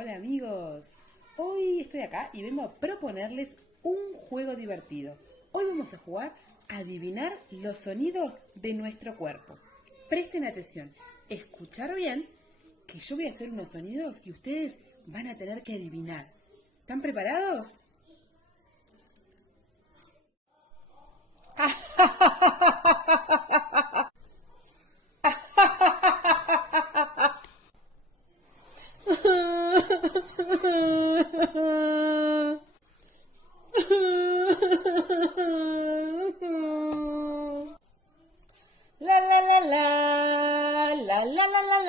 Hola amigos, hoy estoy acá y vengo a proponerles un juego divertido. Hoy vamos a jugar a adivinar los sonidos de nuestro cuerpo. Presten atención, escuchar bien que yo voy a hacer unos sonidos y ustedes van a tener que adivinar. ¿Están preparados? La la la la la la la la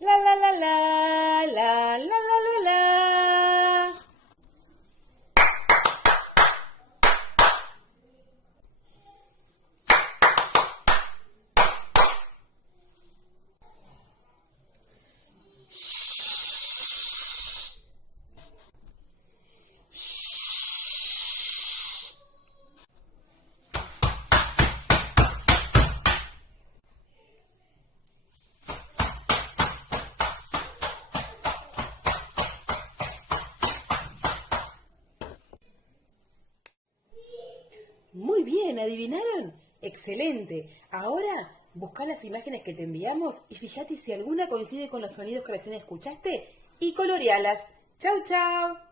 la la la la la la la la la. Muy bien, ¿adivinaron? Excelente. Ahora busca las imágenes que te enviamos y fíjate si alguna coincide con los sonidos que recién escuchaste y colorealas. Chau, chau.